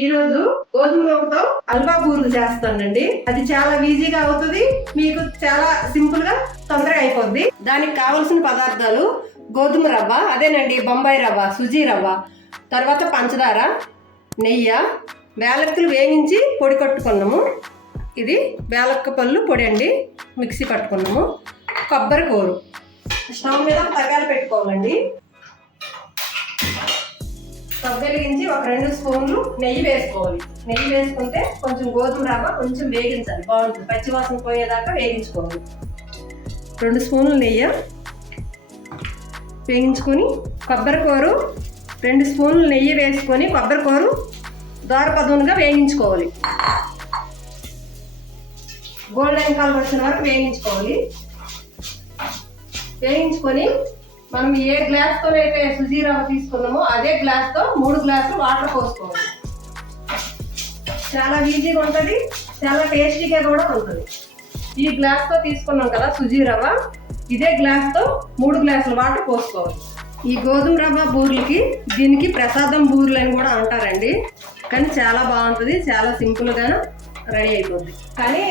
ఈరోజు గోధుమ రవ్వతో హల్వా బూరెలు చేస్తానండి. అది చాలా ఈజీగా అవుతుంది, మీకు చాలా సింపుల్ గా తొందరగా అయిపోద్ది. దానికి కావలసిన పదార్థాలు గోధుమ రవ్వ, అదేనండి బొంబాయి రవ్వ, సుజీ రవ్వ, తర్వాత పంచదార, నెయ్యి, వేలక్కలు వేయించి పొడి కట్టుకున్నాము. ఇది వేలక్క పళ్ళు పొడి అండి, మిక్సీ పట్టుకున్నాము. కొబ్బరి కూరు స్టవ్ మీద తగాలు పెట్టుకోవాలండి. వెలిగించి ఒక 2 స్పూన్లు నెయ్యి వేసుకోవాలి. నెయ్యి వేసుకుంటే కొంచెం గోధుమ రవ్వ కొంచెం వేగించాలి, బాగుంటుంది. పచ్చివాసన పోయేదాకా వేగించుకోవాలి. 2 స్పూన్లు నెయ్యి వేగించుకొని కొబ్బరికూరు 2 స్పూన్లు నెయ్యి వేసుకొని కొబ్బరికూరు దోరపదముగా వేగించుకోవాలి. గోల్డెన్ కలర్ వచ్చిన వరకు వేగించుకోవాలి. వేయించుకొని మనం ఏ గ్లాస్తో అయితే సుజీ రవ్వ తీసుకున్నామో అదే గ్లాస్తో 3 గ్లాసులు వాటర్ పోసుకోవాలి. చాలా ఈజీగా ఉంటుంది, చాలా టేస్టీగా కూడా ఉంటుంది. ఈ గ్లాస్తో తీసుకున్నాం కదా సుజీ రవ్వ, ఇదే గ్లాస్తో 3 గ్లాసులు వాటర్ పోసుకోవాలి. ఈ గోధుమ రవ్వ బూరెలకి దీనికి ప్రసాదం బూరెలు అని కూడా అంటారండి. కానీ చాలా బాగుంటుంది, చాలా సింపుల్గాను రెడీ అయిపోద్ది. కానీ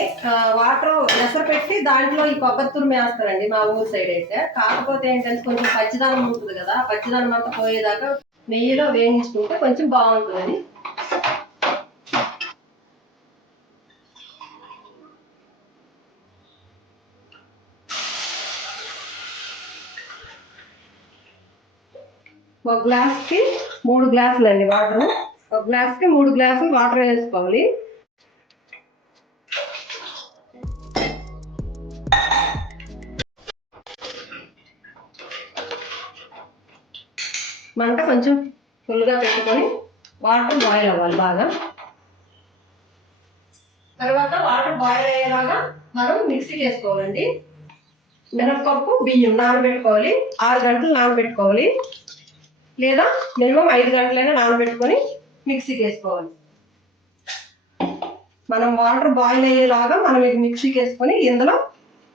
వాటర్ ఎసరు పెట్టి దాంట్లో ఈ కొబ్బరి తురుము వేస్తారండి మా ఊరు సైడ్ అయితే. కాకపోతే ఏంటంటే కొంచెం పచ్చిదనం ఉంటుంది కదా, పచ్చిదనం అంతా పోయేదాకా నెయ్యిలో వేయించుకుంటే కొంచెం బాగుంటుందని. ఒక గ్లాస్కి 3 గ్లాసులు అండి వాటర్. ఒక గ్లాస్కి 3 గ్లాసులు వాటర్ వేసుకోవాలి. మంట కొంచెం ఫుల్గా పెట్టుకొని వాటర్ బాయిల్ అవ్వాలి బాగా. తర్వాత వాటర్ బాయిల్ అయ్యేలాగా మనం మిక్సీకి వేసుకోవాలండి. మినపప్పు బియ్యం నానబెట్టుకోవాలి. 6 గంటలు నానబెట్టుకోవాలి, లేదా మినిమం 5 గంటలైనా నానబెట్టుకొని మిక్సీకి వేసుకోవాలి. మనం వాటర్ బాయిల్ అయ్యేలాగా మనం ఇది మిక్సీకి వేసుకొని ఇందులో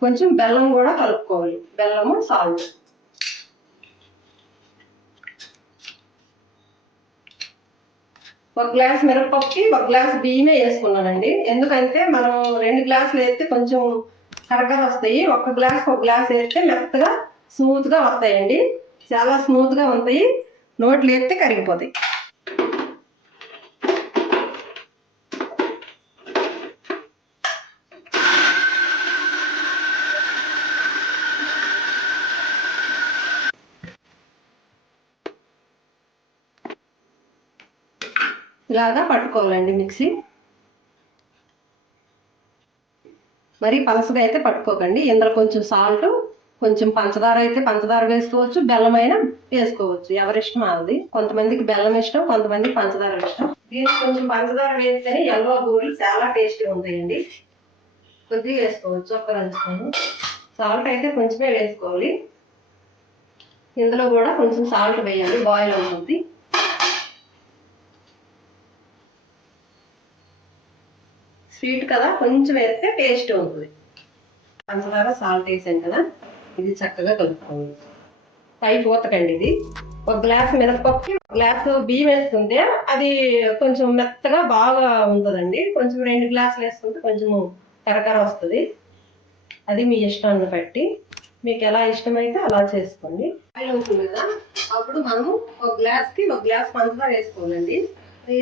కొంచెం బెల్లం కూడా కలుపుకోవాలి. బెల్లము, సాల్ట్. ఒక గ్లాస్ మినపప్పుకి 1 గ్లాస్ బియ్యమే వేసుకున్నానండి. ఎందుకంటే మనం 2 గ్లాసులు వేస్తే కొంచెం కరకర వస్తాయి. ఒక గ్లాస్ వేస్తే మెత్తగా స్మూత్గా వస్తాయండి. చాలా స్మూత్గా ఉంటాయి, నోట్లు వేస్తే కరిగిపోతాయి. ఇలాగా పట్టుకోవాలండి మిక్సీ. మరి పలసగా అయితే పట్టుకోకండి. ఇందులో కొంచెం సాల్ట్, కొంచెం పంచదార అయితే పంచదార వేసుకోవచ్చు, బెల్లం అయినా వేసుకోవచ్చు, ఎవరిష్టం అది. కొంతమందికి బెల్లం ఇష్టం, కొంతమందికి పంచదార ఇష్టం. దీనికి కొంచెం పంచదార వేస్తేనే హల్వా బూరెలు చాలా టేస్టీగా ఉంటాయండి. కొద్దిగా వేసుకోవచ్చు, ఒక 2 స్పూన్లు. సాల్ట్ అయితే కొంచెమే వేసుకోవాలి. ఇందులో కూడా కొంచెం సాల్ట్ వేయాలి, బాయిల్ అవుతుంది. స్వీట్ కదా, కొంచెం వేస్తే టేస్ట్ ఉంటుంది. పంచదార సాల్ట్ వేసాను కదా, ఇది చక్కగా కలుపుకోవాలి. పై పూతకండి ఇది. 1 గ్లాస్ మినపప్పుకి 1 గ్లాసు బియ్యం వేసుకుంటే అది కొంచెం మెత్తగా బాగా ఉంటుందండి. కొంచెం 2 గ్లాసులు వేసుకుంటే కొంచెం కరకర వస్తుంది. అది మీ ఇష్టాన్ని బట్టి, మీకు ఎలా ఇష్టమైతే అలా చేసుకోండి. ఆయిల్ అవుతుంది కదా, అప్పుడు మనము 1 గ్లాస్కి 1 గ్లాస్ పంచదార వేసుకోవాలండి.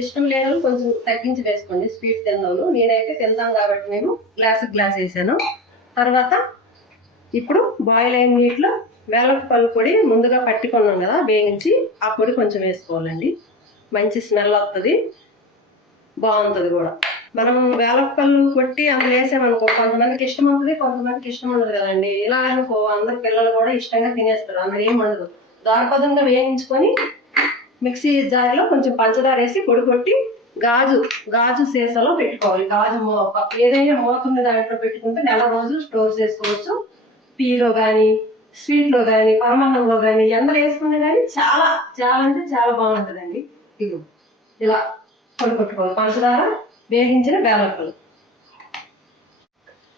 ఇష్టం లేని కొంచెం తగ్గించి వేసుకోండి, స్వీట్ తిన్నాను. నేనైతే తిందాం కాబట్టి నేను గ్లాస్ వేసాను. తర్వాత ఇప్పుడు బాయిల్ అయిన నీటిలో వేలపల్లి పొడి ముందుగా పట్టుకున్నాం కదా వేయించి, ఆ పొడి కొంచెం వేసుకోవాలండి. మంచి స్మెల్ వస్తుంది, బాగుంటుంది కూడా. మనం వేలపల్లి కొట్టి అందులో వేసామనుకో కొంతమందికి ఇష్టం అవుతుంది, కొంతమందికి ఇష్టం ఉండదు కదండి. ఇలా అనుకో అందరు పిల్లలు కూడా ఇష్టంగా తినేస్తారు, అందులో ఏం ఉండదు. దోరపదంగా వేయించుకొని మిక్సీ జార్లో కొంచెం పంచదార వేసి పొడి కొట్టి గాజు సీసాలో పెట్టుకోవాలి. ఏదైనా మోతుంది దాంట్లో పెట్టుకుంటే నెల రోజులు స్టోర్ చేసుకోవచ్చు. టీలో కానీ, స్వీట్లో కానీ, పరమాన్నంలో కానీ, ఎందరు వేసుకునే కానీ చాలా చాలా అంటే చాలా బాగుంటుందండి. ఇది ఇలా పొడి కొట్టుకోవాలి. పంచదార, వేగించిన బేలక్కలు.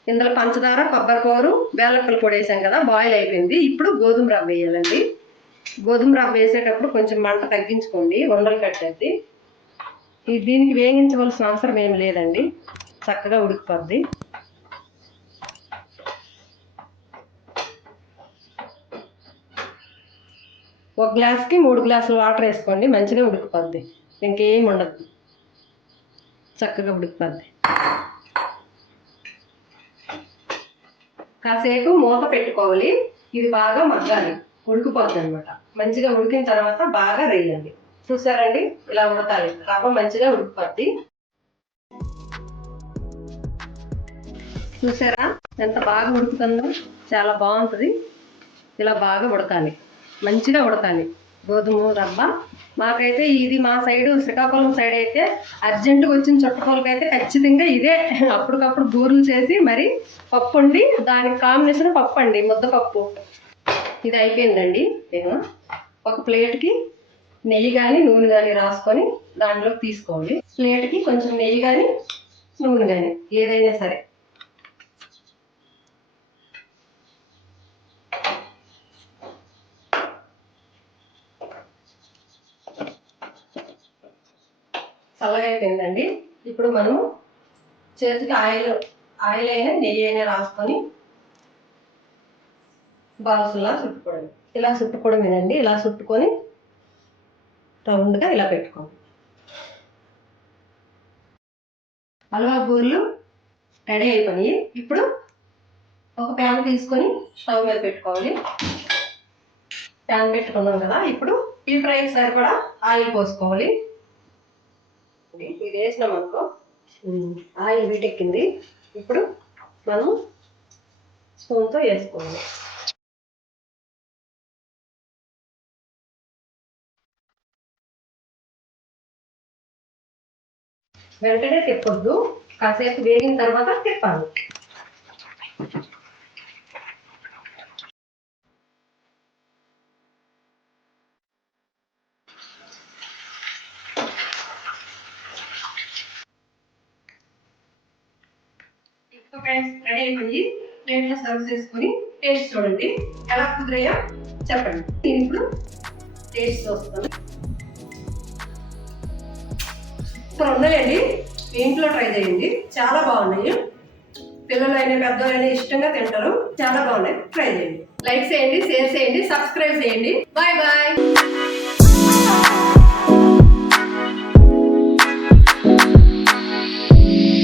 ఇందులో పంచదార, కొబ్బరికూరు, బేలక్కలు పొడి వేసాం కదా, బాయిల్ అయిపోయింది. ఇప్పుడు గోధుమ రవ్వ వేయాలండి. గోధుమ రవ్వ వేసేటప్పుడు కొంచెం మంట తగ్గించుకోండి, ఉండలు కట్టేది. దీనికి వేగించవలసిన అవసరం ఏమి లేదండి, చక్కగా ఉడికిపోద్ది. ఒక గ్లాస్కి 3 గ్లాసులు వాటర్ వేసుకోండి, మంచిగా ఉడికిపోద్ది. ఇంకేం ఉండదు, చక్కగా ఉడికిపోద్ది. కాసేపు మూత పెట్టుకోవాలి, ఇది బాగా మగ్గాలి, ఉడికిపోద్ది అనమాట. మంచిగా ఉడికిన తర్వాత బాగా వేయండి. చూసారండి, ఇలా ఉడకాలి, రవ్వ మంచిగా ఉడికిపోద్ది. చూసారా ఎంత బాగా ఉడుకుతుందో, చాలా బాగుంటుంది. ఇలా బాగా ఉడకాలి, మంచిగా ఉడకాలి గోధుమ రవ్వ. మాకైతే ఇది మా సైడు శ్రీకాకుళం సైడ్ అయితే అర్జెంటుగా వచ్చిన చుట్టకోలకి అయితే ఖచ్చితంగా ఇదే అప్పటికప్పుడు బూరెలు చేసి మరి పప్పు వండి దానికి కాంబినేషన్ పప్పు అండి, ముద్దపప్పు. ఇది అయిపోయిందండి. నేను ఒక ప్లేట్కి నెయ్యి కానీ నూనె కానీ రాసుకొని దాంట్లోకి తీసుకోండి. ప్లేట్కి కొంచెం నెయ్యి కానీ నూనె కానీ ఏదైనా సరే. చల్లగా అయిపోయిందండి. ఇప్పుడు మనం చేతికి ఆయిల్ అయినా నెయ్యి అయినా రాసుకొని బాల్స్లా చుట్టుకోవడం. ఇలా చుట్టుకోవడమేనండి. ఇలా చుట్టుకొని రౌండ్గా ఇలా పెట్టుకోండి. హల్వా బూరెలు రెడీ అయిపోయి ఇప్పుడు ఒక ప్యాన్ తీసుకొని స్టవ్ మీద పెట్టుకోవాలి. ప్యాన్ పెట్టుకున్నాం కదా, ఇప్పుడు ఈ ఫ్రై సరిపడా ఆయిల్ పోసుకోవాలి. ఇది వేసినాం అనుకో, ఆయిల్ వీటెక్కింది. ఇప్పుడు మనం స్పూన్తో వేసుకోవాలి. వెంటనే తిప్పొద్దు, కాసేపు వేగిన తర్వాత తిప్పాలి. రెడీ అయిపోయి ప్లేట్లో సర్వ్ చేసుకొని టేస్ట్ చూడండి, ఎలా కుదిరాయో చెప్పండి. నేను ఇప్పుడు టేస్ట్ చూస్తాను. ఇప్పుడు ఉన్నాయండి, ఇంట్లో ట్రై చేయండి, చాలా బాగున్నాయి. పిల్లలైనా పెద్దలైనా ఇష్టంగా తింటారు, చాలా బాగున్నాయి. ట్రై చేయండి, లైక్ చేయండి, షేర్ చేయండి, సబ్స్క్రైబ్ చేయండి. Bye bye.